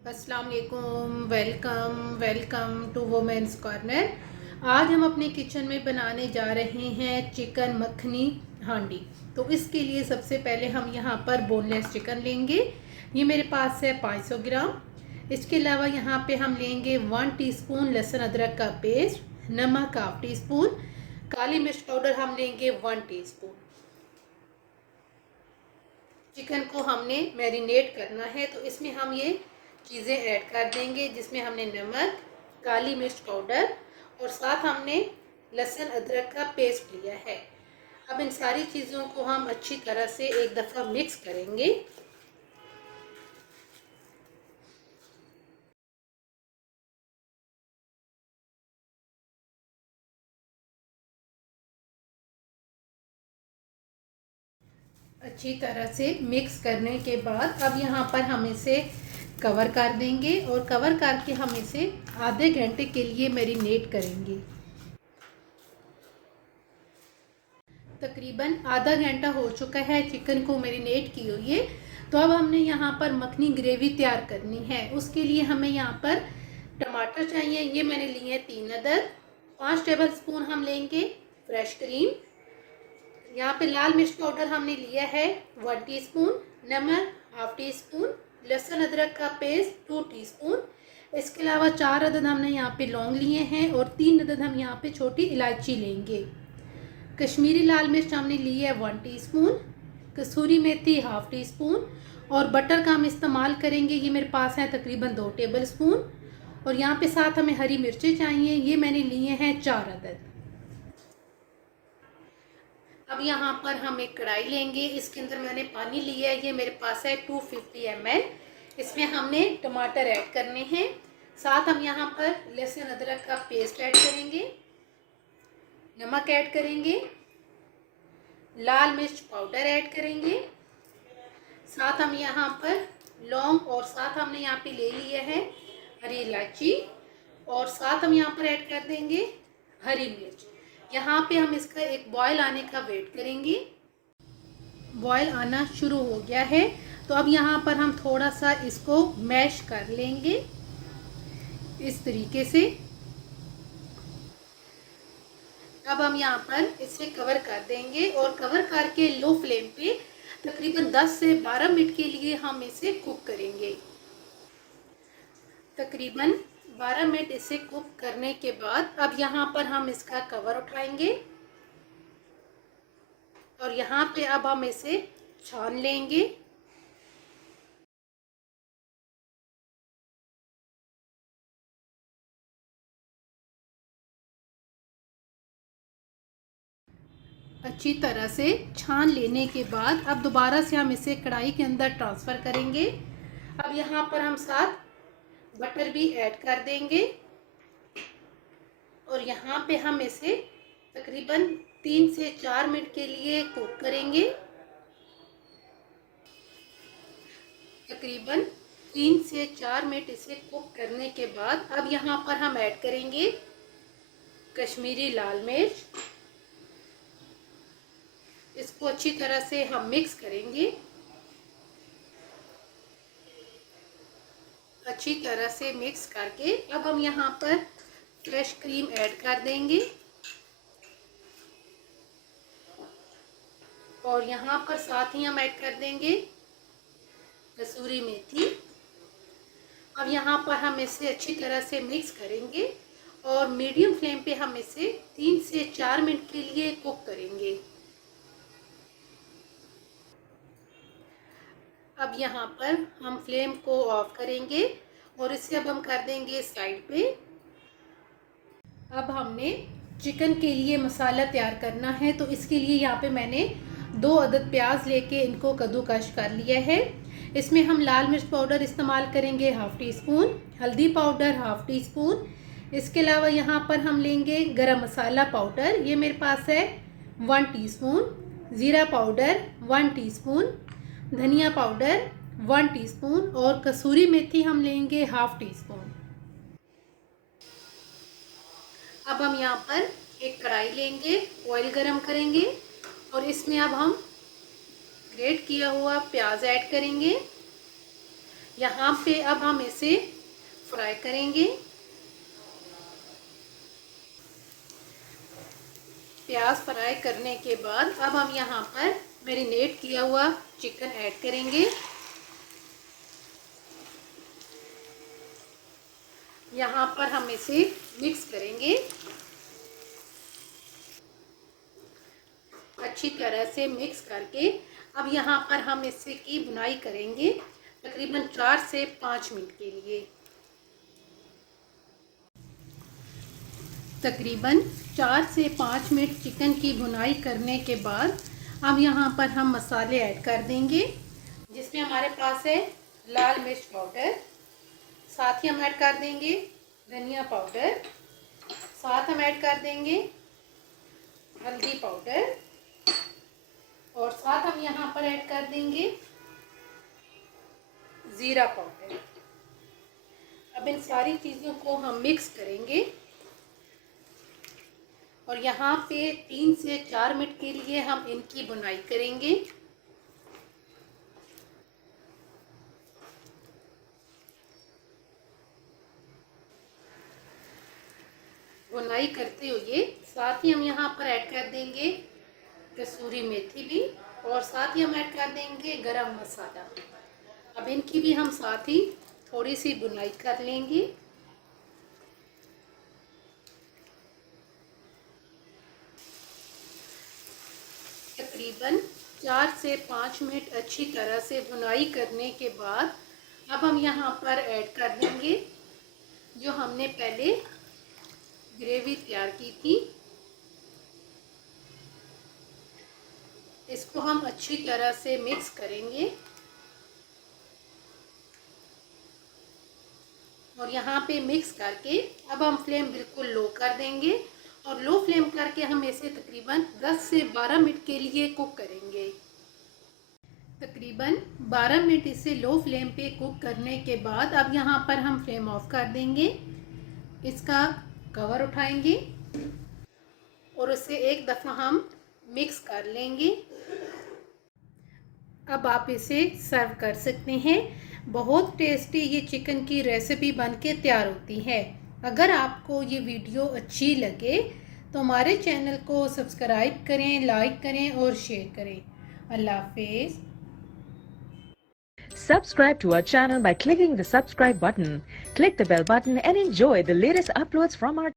अस्सलाम वालेकुम। Welcome to women's corner. आज हम अपने किचन में बनाने जा रहे हैं चिकन मखनी हांडी। तो इसके लिए सबसे पहले हम यहाँ पर बोनलेस चिकन लेंगे। ये मेरे पास है 500 ग्राम। इसके अलावा यहाँ पे हम लेंगे 1 टीस्पून लहसुन अदरक का पेस्ट, नमक हाफ टी स्पून, काली मिर्च पाउडर हम लेंगे 1 टीस्पून। चिकन को हमने मैरिनेट करना है तो इसमें हम ये चीज़ें ऐड कर देंगे, जिसमें हमने नमक, काली मिर्च पाउडर और साथ हमने लहसुन अदरक का पेस्ट लिया है। अब इन सारी चीज़ों को हम अच्छी तरह से एक दफ़ा मिक्स करेंगे। अच्छी तरह से मिक्स करने के बाद अब यहाँ पर हम इसे कवर कर देंगे और कवर करके हम इसे आधे घंटे के लिए मैरिनेट करेंगे। तकरीबन आधा घंटा हो चुका है चिकन को मैरिनेट किए हुए। तो अब हमने यहाँ पर मखनी ग्रेवी तैयार करनी है। उसके लिए हमें यहाँ पर टमाटर चाहिए। ये मैंने लिए हैं 3 अदद। 5 टेबल स्पून हम लेंगे फ्रेश क्रीम। यहाँ पे लाल मिर्च पाउडर हमने लिया है 1 टीस्पून, नमक हाफ टी स्पून, लहसुन अदरक का पेस्ट 2 टीस्पून। इसके अलावा 4 अदद हमने यहाँ पे लौंग लिए हैं और 3 अदद हम यहाँ पे छोटी इलायची लेंगे। कश्मीरी लाल मिर्च हमने ली है 1 टीस्पून, कसूरी मेथी हाफ टी स्पून और बटर का हम इस्तेमाल करेंगे। ये मेरे पास है तकरीबन 2 टेबल स्पून। और यहाँ पे साथ हमें हरी मिर्चें चाहिए। ये मैंने लिए हैं 4 अदद। अब यहाँ पर हम एक कढ़ाई लेंगे। इसके अंदर मैंने पानी लिया है। ये मेरे पास है 250 ml। इसमें हमने टमाटर ऐड करने हैं। साथ हम यहाँ पर लहसुन अदरक का पेस्ट ऐड करेंगे, नमक ऐड करेंगे, लाल मिर्च पाउडर ऐड करेंगे। साथ हम यहाँ पर लौंग और साथ हमने यहाँ पे ले लिया है हरी इलायची और साथ हम यहाँ पर ऐड कर देंगे हरी मिर्च। यहाँ पे हम इसका एक बॉयल आने का वेट करेंगे। बॉयल आना शुरू हो गया है तो अब यहाँ पर हम थोड़ा सा इसको मैश कर लेंगे इस तरीके से। अब हम यहाँ पर इसे कवर कर देंगे और कवर करके लो फ्लेम पे तकरीबन 10 से 12 मिनट के लिए हम इसे कुक करेंगे। तकरीबन 12 मिनट इसे कुक करने के बाद अब यहाँ पर हम इसका कवर उठाएंगे और यहाँ पे अब हम इसे छान लेंगे। अच्छी तरह से छान लेने के बाद अब दोबारा से हम इसे कढ़ाई के अंदर ट्रांसफ़र करेंगे। अब यहाँ पर हम साथ बटर भी ऐड कर देंगे और यहाँ पे हम इसे तकरीबन 3 से 4 मिनट के लिए कुक करेंगे। तकरीबन 3 से 4 मिनट इसे कुक करने के बाद अब यहाँ पर हम ऐड करेंगे कश्मीरी लाल मिर्च। इसको अच्छी तरह से हम मिक्स करेंगे। अच्छी तरह से मिक्स करके अब हम यहाँ पर फ्रेश क्रीम ऐड कर देंगे और यहाँ पर साथ ही हम ऐड कर देंगे कसूरी मेथी। अब यहाँ पर हम इसे अच्छी तरह से मिक्स करेंगे और मीडियम फ्लेम पे हम इसे 3 से 4 मिनट के लिए कुक करेंगे। अब यहाँ पर हम फ्लेम को ऑफ करेंगे और इसे अब हम कर देंगे साइड पे। अब हमने चिकन के लिए मसाला तैयार करना है तो इसके लिए यहाँ पे मैंने 2 अदद प्याज लेके इनको कद्दूकश कर लिया है। इसमें हम लाल मिर्च पाउडर इस्तेमाल करेंगे हाफ टी स्पून, हल्दी पाउडर हाफ टी स्पून। इसके अलावा यहाँ पर हम लेंगे गरम मसाला पाउडर। ये मेरे पास है 1 टीस्पून, ज़ीरा पाउडर 1 टीस्पून, धनिया पाउडर 1 टीस्पून और कसूरी मेथी हम लेंगे हाफ टी स्पून। अब हम यहाँ पर एक कढ़ाई लेंगे, ऑयल गरम करेंगे और इसमें अब हम ग्रेट किया हुआ प्याज ऐड करेंगे। यहाँ पे अब हम इसे फ्राई करेंगे। प्याज फ्राई करने के बाद अब हम यहाँ पर मैरिनेट किया हुआ चिकन ऐड करेंगे। यहाँ पर हम इसे मिक्स करेंगे, अच्छी तरह से मिक्स करके अब यहाँ पर हम इससे की बुनाई करेंगे तकरीबन 4 से 5 मिनट के लिए। तकरीबन 4 से 5 मिनट चिकन की भुनाई करने के बाद अब यहाँ पर हम मसाले ऐड कर देंगे, जिसमें हमारे पास है लाल मिर्च पाउडर, साथ ही हम ऐड कर देंगे धनिया पाउडर, साथ हम ऐड कर देंगे हल्दी पाउडर और साथ हम यहाँ पर ऐड कर देंगे ज़ीरा पाउडर। अब इन सारी चीज़ों को हम मिक्स करेंगे और यहाँ पे 3 से 4 मिनट के लिए हम इनकी बुनाई करेंगे। बुनाई करते हुए साथ ही हम यहाँ पर ऐड कर देंगे कसूरी मेथी भी और साथ ही हम ऐड कर देंगे गरम मसाला। अब इनकी भी हम साथ ही थोड़ी सी बुनाई कर लेंगे। तकरीबन 4 से 5 मिनट अच्छी तरह से बुनाई करने के बाद अब हम यहाँ पर ऐड कर देंगे जो हमने पहले ग्रेवी तैयार की थी। इसको हम अच्छी तरह से मिक्स करेंगे और यहाँ पे मिक्स करके अब हम फ्लेम बिल्कुल लो कर देंगे और लो फ्लेम करके हम इसे तकरीबन 10 से 12 मिनट के लिए कुक करेंगे। तकरीबन 12 मिनट इसे लो फ्लेम पे कुक करने के बाद अब यहाँ पर हम फ्लेम ऑफ कर देंगे, इसका कवर उठाएंगे और उसे एक दफ़ा हम मिक्स कर लेंगे। अब आप इसे सर्व कर सकते हैं। बहुत टेस्टी ये चिकन की रेसिपी बनके तैयार होती है। अगर आपको ये वीडियो अच्छी लगे तो हमारे चैनल को सब्सक्राइब करें, लाइक करें और शेयर करें। अल्लाह हाफिज़। Subscribe to our channel by clicking the subscribe button. Click the bell button and enjoy the latest uploads from our